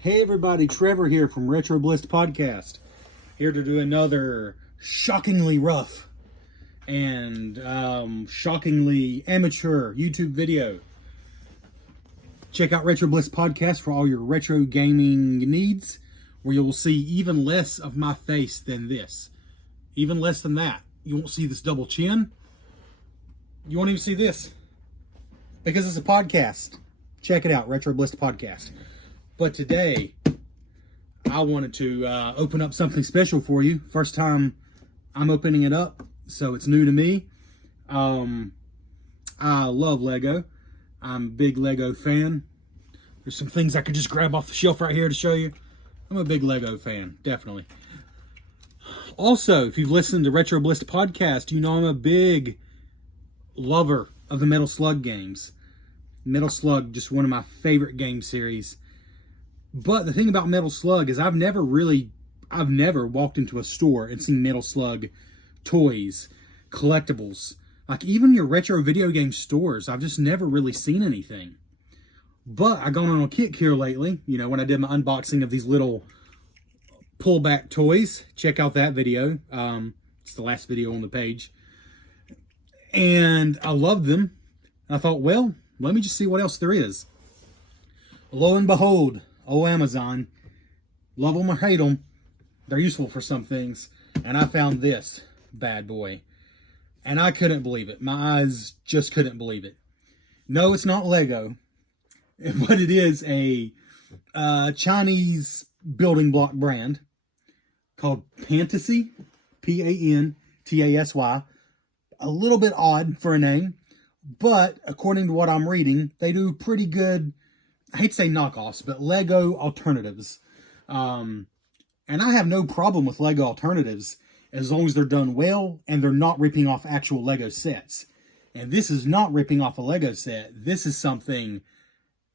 Hey everybody, Trevor here from Retro Blissed podcast. Here to do another shockingly rough and shockingly amateur YouTube video. Check out Retro Blissed podcast for all your retro gaming needs, where you'll see even less of my face than this. Even less than that. You won't see this double chin. You won't even see this. Because it's a podcast. Check it out, Retro Blissed podcast. But today, I wanted to open up something special for you. First time I'm opening it up, so it's new to me. I love Lego. I'm a big Lego fan. There's some things I could just grab off the shelf right here to show you. I'm a big Lego fan, definitely. Also, if you've listened to Retro Blissed podcast, you know I'm a big lover of the Metal Slug games. Metal Slug, just one of my favorite game series. But the thing about Metal Slug is I've never walked into a store and seen Metal Slug toys, collectibles. Like even your retro video game stores, I've just never really seen anything. But I've gone on a kick here lately, you know, when I did my unboxing of these little pullback toys. Check out that video. It's the last video on the page. And I loved them. And I thought, well, let me just see what else there is. Lo and behold, oh, Amazon, love them or hate them, they're useful for some things. And I found this bad boy. And I couldn't believe it. My eyes just couldn't believe it. No, it's not Lego. But it is a Chinese building block brand called Pantasy. Pantasy. A little bit odd for a name. But according to what I'm reading, they do pretty good, I hate to say knockoffs, but Lego alternatives. And I have no problem with Lego alternatives as long as they're done well and they're not ripping off actual Lego sets. And this is not ripping off a Lego set. This is something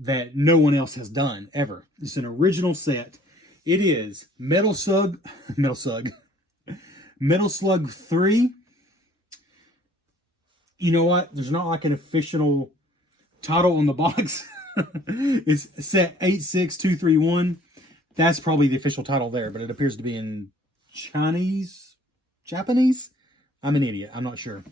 that no one else has done ever. It's an original set. It is Metal Slug 3. You know what? There's not like an official title on the box. It's set 86231. That's probably the official title there, but it appears to be in Japanese? I'm an idiot. I'm not sure.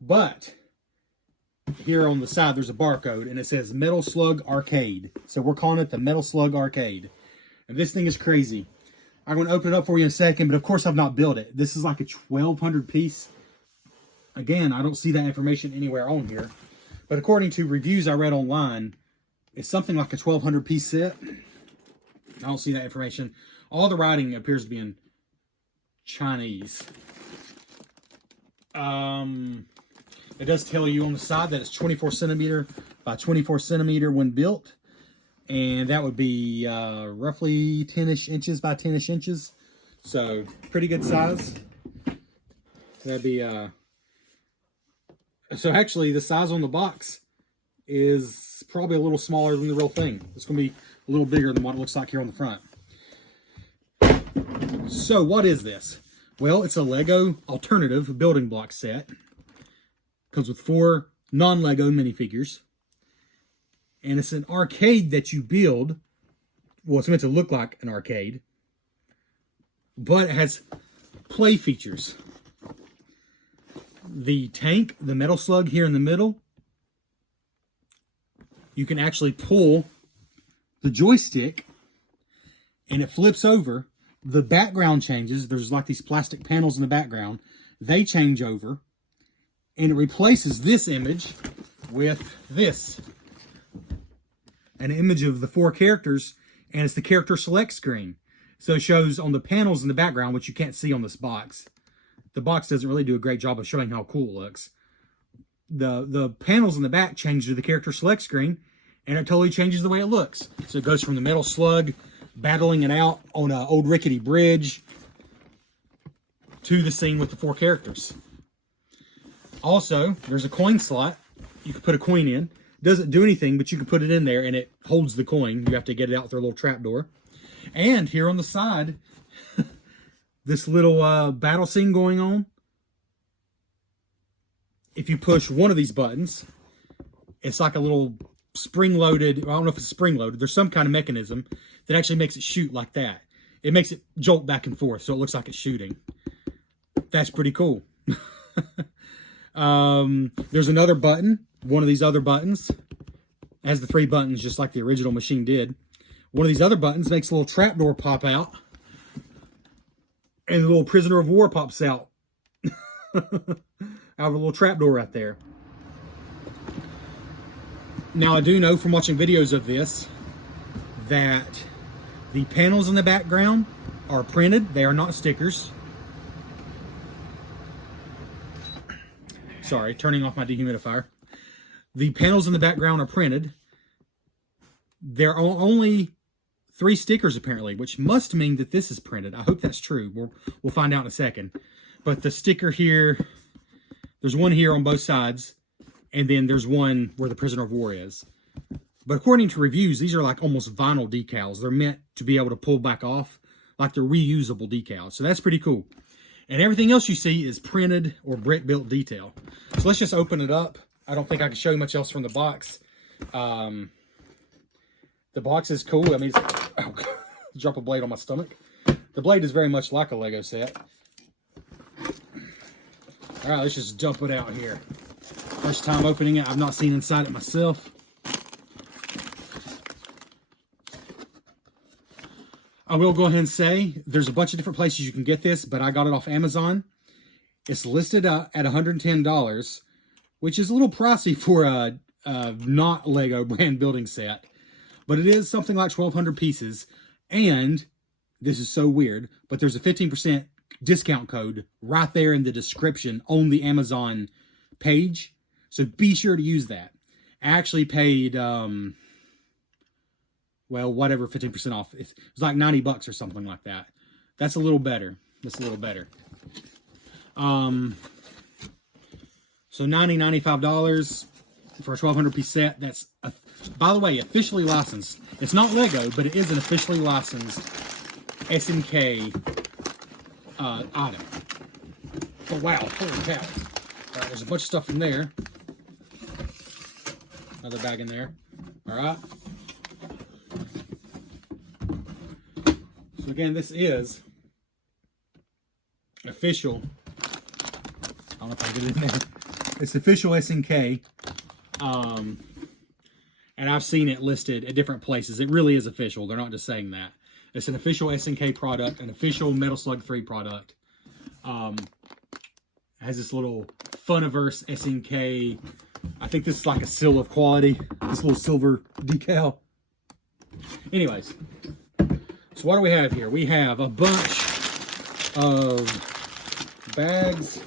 But here on the side, there's a barcode, and it says Metal Slug Arcade. So we're calling it the Metal Slug Arcade. And this thing is crazy. I'm going to open it up for you in a second, but of course I've not built it. This is like a 1,200 piece. Again, I don't see that information anywhere on here. But according to reviews I read online, it's something like a 1,200 piece set. I don't see that information. All the writing appears to be in Chinese. It does tell you on the side that it's 24 centimeter by 24 centimeter when built. And that would be roughly 10-ish inches by 10-ish inches. So, pretty good size. That'd be... So actually, the size on the box is probably a little smaller than the real thing. It's going to be a little bigger than what it looks like here on the front. So what is this? Well, it's a Lego alternative building block set. Comes with 4 non-Lego minifigures. And it's an arcade that you build. Well, it's meant to look like an arcade. But it has play features. The tank, the Metal Slug here in the middle, you can actually pull the joystick and it flips over. The background changes. There's like these plastic panels in the background. They change over and it replaces this image with this. An image of the 4 characters, and it's the character select screen. So it shows on the panels in the background, which you can't see on this box. The box doesn't really do a great job of showing how cool it looks. The panels in the back change to the character select screen, and it totally changes the way it looks. So it goes from the Metal Slug battling it out on an old rickety bridge to the scene with the 4 characters. Also, there's a coin slot. You can put a coin in. It doesn't do anything, but you can put it in there, and it holds the coin. You have to get it out through a little trapdoor. And here on the side... this little battle scene going on. If you push one of these buttons, it's like a little spring-loaded, I don't know if it's spring-loaded, there's some kind of mechanism that actually makes it shoot like that. It makes it jolt back and forth, so it looks like it's shooting. That's pretty cool. There's another button, one of these other buttons. It has the 3 buttons just like the original machine did. One of these other buttons makes a little trapdoor pop out. And the little prisoner of war pops out. Out of a little trapdoor right there. Now I do know from watching videos of this that the panels in the background are printed. They are not stickers. Sorry, turning off my dehumidifier. The panels in the background are printed. There are only 3 stickers apparently, which must mean that this is printed. I hope that's true. We'll find out in a second. But the sticker here, there's one here on both sides, and then there's one where the prisoner of war is. But according to reviews, these are like almost vinyl decals. They're meant to be able to pull back off, like they're reusable decals. So that's pretty cool. And everything else you see is printed or brick-built detail. So let's just open it up. I don't think I can show you much else from the box. The box is cool. I mean, oh, drop a blade on my stomach. The blade is very much like a Lego set. All right, let's just dump it out here. First time opening it. I've not seen inside it myself. I will go ahead and say there's a bunch of different places you can get this, but I got it off Amazon. It's listed at $110, which is a little pricey for a not Lego brand building set. But it is something like 1,200 pieces. And this is so weird, but there's a 15% discount code right there in the description on the Amazon page. So be sure to use that. I actually paid, well, whatever, 15% off. It was like 90 bucks or something like that. That's a little better. That's a little better. So $95 for a 1,200 piece set. That's, by the way, officially licensed. It's not Lego, but it is an officially licensed SNK item. Oh, wow. Holy cow. All right, there's a bunch of stuff in there. Another bag in there. All right. So again, this is official. I don't know if I did it there. It's official SNK. And I've seen it listed at different places. It really is official. They're not just saying that. It's an official SNK product, an official Metal Slug 3 product. Has this little Funiverse SNK. I think this is like a seal of quality. This little silver decal. Anyways. So what do we have here? We have a bunch of bags.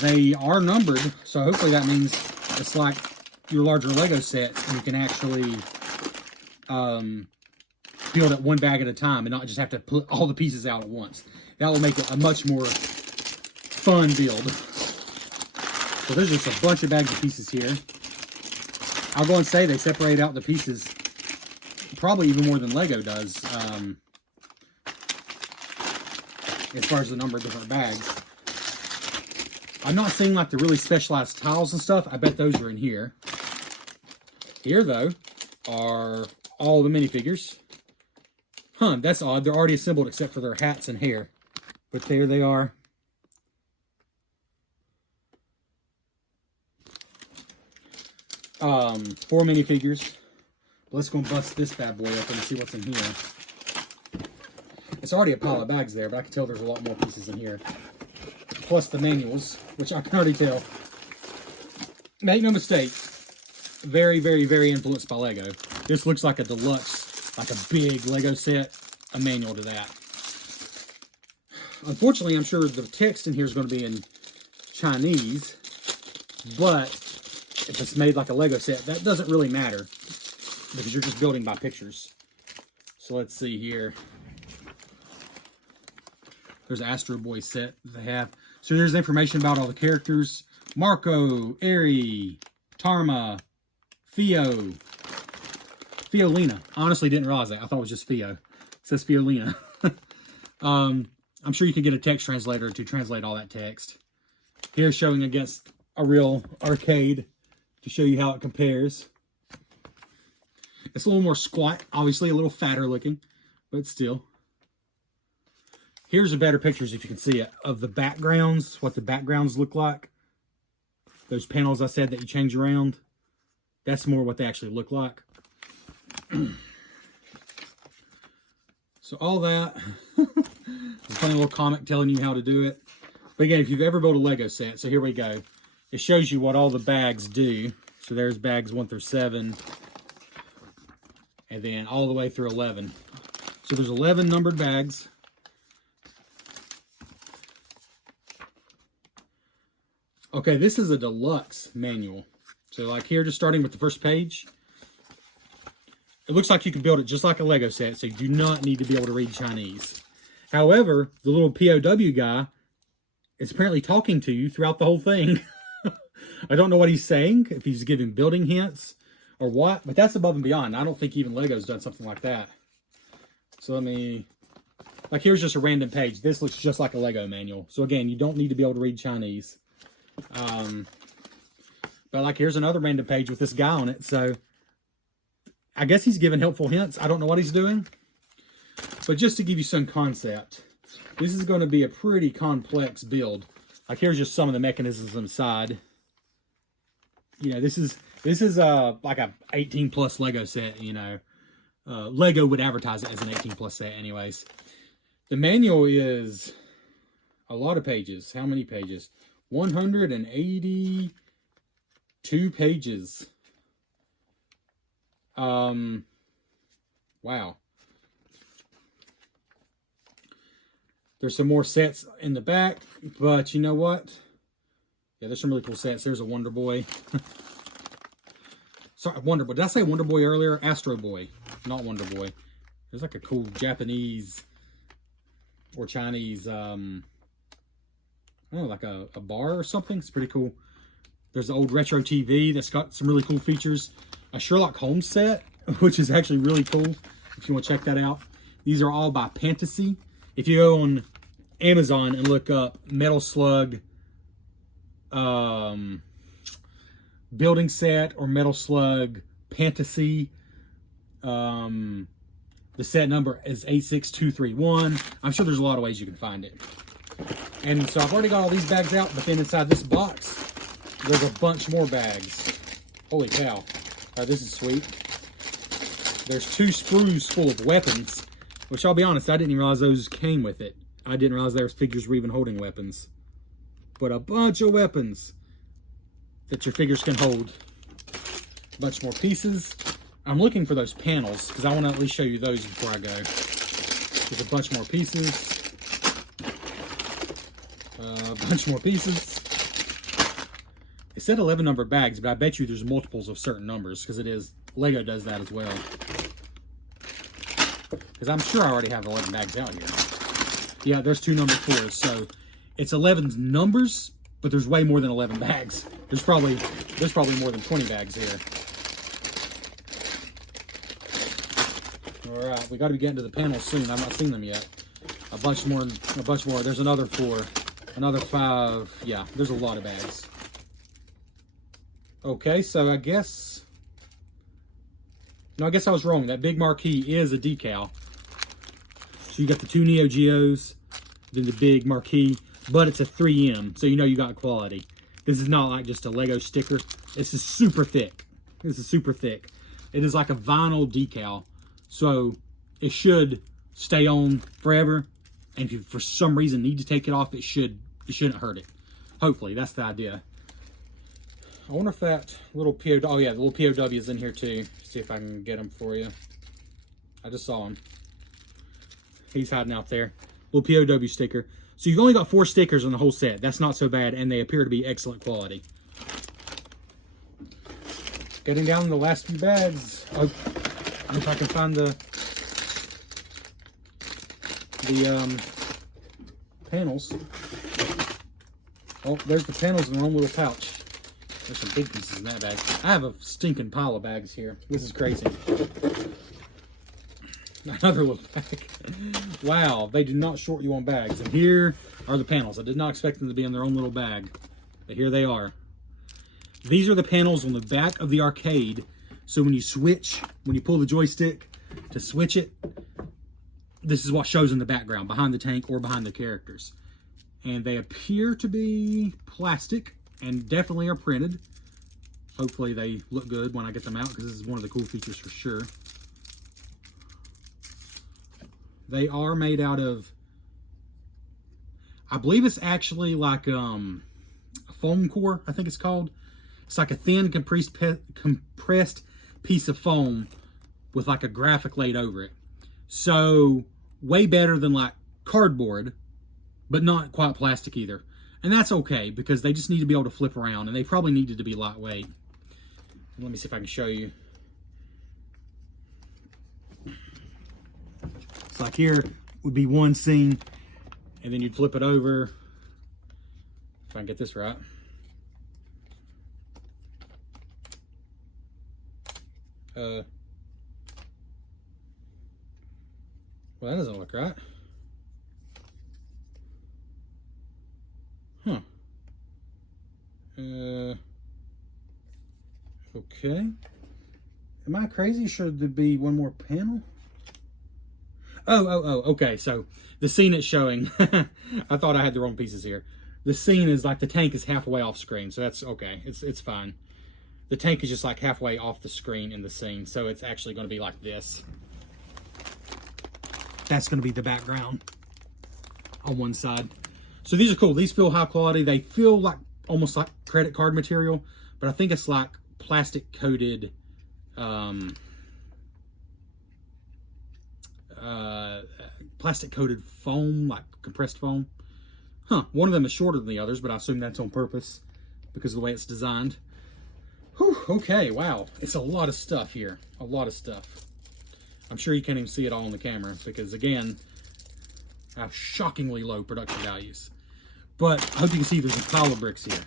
They are numbered, so hopefully that means it's like your larger Lego set, and you can actually build it one bag at a time and not just have to put all the pieces out at once. That will make it a much more fun build. So there's just a bunch of bags of pieces here. I'll go and say they separate out the pieces probably even more than Lego does, as far as the number of different bags. I'm not seeing like the really specialized tiles and stuff. I bet those are in here. Here, though, are all the minifigures. Huh, that's odd. They're already assembled except for their hats and hair. But there they are. Four minifigures. Let's go and bust this bad boy open and see what's in here. It's already a pile of bags there, but I can tell there's a lot more pieces in here. Plus the manuals, which I can already tell. Make no mistake, very, very, very influenced by Lego. This looks like a deluxe, like a big Lego set, a manual to that. Unfortunately, I'm sure the text in here is going to be in Chinese, but if it's made like a Lego set, that doesn't really matter because you're just building by pictures. So let's see here. There's an Astro Boy set that they have. So there's information about all the characters. Marco, Eri, Tarma, Theo, Fiolina. Honestly, didn't realize that. I thought it was just Theo. It says Fiolina. I'm sure you can get a text translator to translate all that text. Here's showing against a real arcade to show you how it compares. It's a little more squat, obviously a little fatter looking, but still. Here's the better pictures, if you can see it, of the backgrounds, what the backgrounds look like. Those panels I said that you change around, that's more what they actually look like. So all that, a funny little comic telling you how to do it. But again, if you've ever built a Lego set, so here we go. It shows you what all the bags do. So there's bags 1 through 7. And then all the way through 11. So there's 11 numbered bags. Okay, this is a deluxe manual. So like here, just starting with the first page. It looks like you can build it just like a Lego set, so you do not need to be able to read Chinese. However, the little POW guy is apparently talking to you throughout the whole thing. I don't know what he's saying, if he's giving building hints or what, but that's above and beyond. I don't think even Lego's done something like that. So let me, like here's just a random page. This looks just like a Lego manual. So again, you don't need to be able to read Chinese. But like here's another random page with this guy on it. So I guess he's giving helpful hints. I don't know what he's doing. But just to give you some concept, this is going to be a pretty complex build. Like here's just some of the mechanisms inside. You know, this is like a 18+ Lego set, you know. Lego would advertise it as an 18+ set anyways. The manual is a lot of pages. How many pages? 182 pages. Wow. There's some more sets in the back, but you know what? Yeah, there's some really cool sets. There's a Wonder Boy. Sorry, Wonder Boy. Did I say Wonder Boy earlier? Astro Boy, not Wonder Boy. There's like a cool Japanese or Chinese, I don't know, like a bar or something. It's pretty cool. There's an old retro TV that's got some really cool features. A Sherlock Holmes set, which is actually really cool, if you want to check that out. These are all by Pantasy. If you go on Amazon and look up Metal Slug building set or Metal Slug Pantasy, the set number is 86231. I'm sure there's a lot of ways you can find it. And so I've already got all these bags out, but then inside this box, there's a bunch more bags. Holy cow. This is sweet. There's 2 sprues full of weapons, which I'll be honest, I didn't even realize those came with it. I didn't realize there was figures were even holding weapons. But a bunch of weapons that your figures can hold. A bunch more pieces. I'm looking for those panels, because I want to at least show you those before I go. There's a bunch more pieces. A bunch more pieces. It said 11 numbered bags, but I bet you there's multiples of certain numbers, because it is, Lego does that as well. Because I'm sure I already have 11 bags out here. Yeah, there's 2 numbered 4s, so it's 11 numbers, but there's way more than 11 bags. There's probably more than 20 bags here. All right, we got to be getting to the panels soon. I've not seen them yet. A bunch more. There's another 4, another 5. Yeah, there's a lot of bags. Okay, so I guess I was wrong. That big marquee is a decal. So you got the 2 Neo Geos, then the big marquee, but it's a 3M, so you know you got quality. This is not like just a Lego sticker. This is super thick. This is super thick. It is like a vinyl decal, so it should stay on forever. And if you for some reason need to take it off, it shouldn't hurt it. Hopefully, that's the idea. I wonder if that little POW, oh yeah, the little POW is in here too. See if I can get him for you. I just saw him. He's hiding out there. Little POW sticker. So you've only got 4 stickers on the whole set. That's not so bad, and they appear to be excellent quality. Getting down to the last few bags. Oh, if I can find the panels. Oh, there's the panels in their own little pouch. There's some big pieces in that bag. I have a stinking pile of bags here. This is crazy. Another little bag. Wow, they do not short you on bags. And here are the panels. I did not expect them to be in their own little bag, but here they are. These are the panels on the back of the arcade. So when you switch, when you pull the joystick to switch it, this is what shows in the background, behind the tank or behind the characters. And they appear to be plastic and definitely are printed. Hopefully they look good when I get them out, because this is one of the cool features for sure. They are made out of, I believe it's actually like a foam core, I think it's called. It's like a thin compressed piece of foam with like a graphic laid over it. So way better than like cardboard, but not quite plastic either. And that's okay, because they just need to be able to flip around, and they probably needed to be lightweight. Let me see if I can show you. It's like here would be one scene, and then you'd flip it over. If I can get this right. Well, that doesn't look right. Huh. Okay. Am I crazy? Should there be one more panel? Oh, okay. So the scene it's showing, I thought I had the wrong pieces here. The scene is like the tank is halfway off screen, so that's okay. It's fine. The tank is just like halfway off the screen in the scene, so it's actually going to be like this. That's going to be the background on one side. So these are cool. These feel high quality. They feel like almost like credit card material, but I think it's like plastic coated plastic coated foam, like compressed foam. One of them is shorter than the others, but I assume that's on purpose because of the way it's designed. Whew, okay, wow. It's a lot of stuff here. A lot of stuff. I'm sure you can't even see it all on the camera because, again, I have shockingly low production values. But I hope you can see there's a pile of bricks here.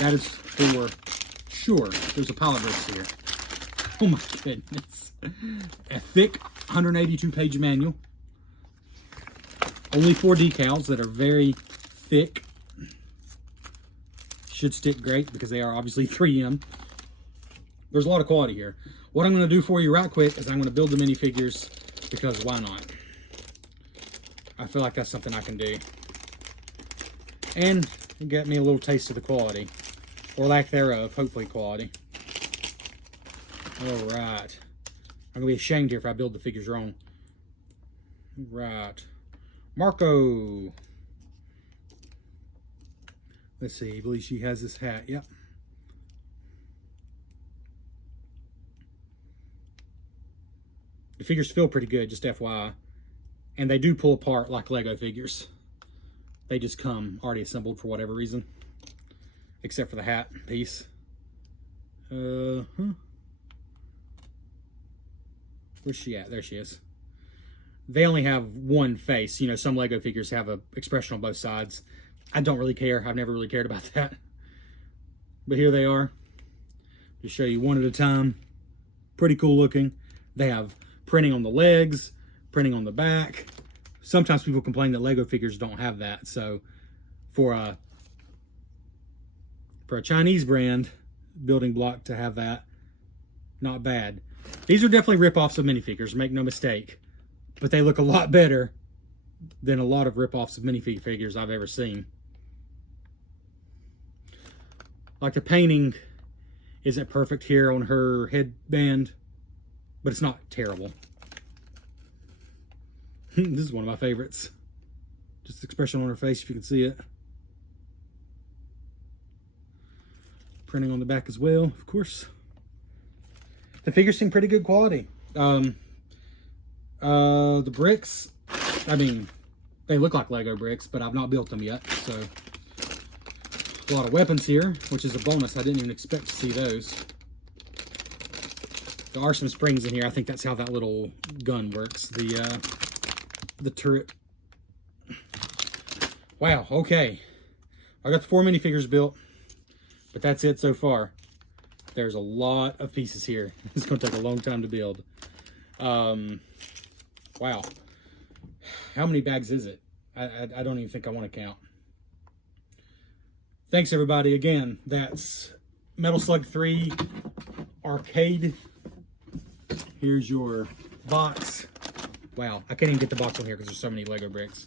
That is for sure. There's a pile of bricks here. Oh my goodness. A thick 182-page manual. Only 4 decals that are very thick. Should stick great because they are obviously 3M. There's a lot of quality here. What I'm going to do for you right quick is I'm going to build the minifigures because why not? I feel like that's something I can do. And it got me a little taste of the quality. Or lack thereof, hopefully quality. Alright. I'm going to be ashamed here if I build the figures wrong. Right. Marco. Let's see, I believe she has this hat. Yep. The figures feel pretty good, just FYI. And they do pull apart like Lego figures. They just come already assembled for whatever reason. Except for the hat piece. Where's she at? There she is. They only have one face. You know, some Lego figures have an expression on both sides. I don't really care. I've never really cared about that. But here they are. Just show you one at a time. Pretty cool looking. They have printing on the legs, printing on the back. Sometimes people complain that Lego figures don't have that. So for a Chinese brand building block to have that, not bad. These are definitely rip-offs of minifigures, make no mistake. But they look a lot better than a lot of rip-offs of minifigures I've ever seen. Like the painting isn't perfect here on her headband, but it's not terrible. This is one of my favorites. Just the expression on her face, if you can see it. Printing on the back as well, of course. The figures seem pretty good quality. The bricks, I mean, they look like Lego bricks, but I've not built them yet, so. A lot of weapons here, which is a bonus. I didn't even expect to see those. There are some springs in here. I think that's how that little gun works. The turret. Wow, okay. I got the 4 minifigures built, but that's it so far. There's a lot of pieces here. It's going to take a long time to build. Wow. How many bags is it? I don't even think I want to count. Thanks, everybody. Again, that's Metal Slug 3 arcade. Here's your box. Wow, I can't even get the box on here because there's so many Lego bricks.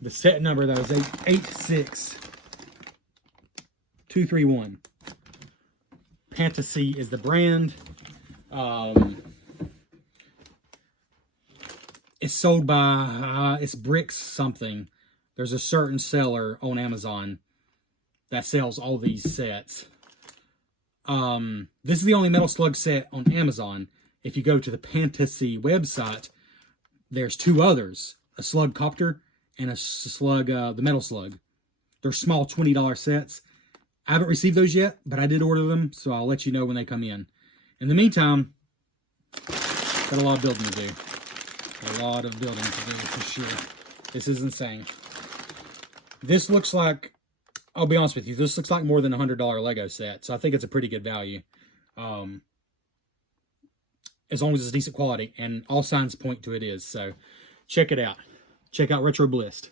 The set number, though, is 86231. Pantasy is the brand. It's sold by, it's Bricks something. There's a certain seller on Amazon that sells all these sets. This is the only Metal Slug set on Amazon. If you go to the Pantasy website, there's two others. A Slug Copter and a Slug, the Metal Slug. They're small $20 sets. I haven't received those yet, but I did order them, so I'll let you know when they come in. In the meantime, got a lot of building to do. A lot of building to do, for sure. This is insane. This looks like, I'll be honest with you, this looks like more than a $100 Lego set, so I think it's a pretty good value. As long as it's decent quality, and all signs point to it is. So, check it out. Check out Retro Blissed.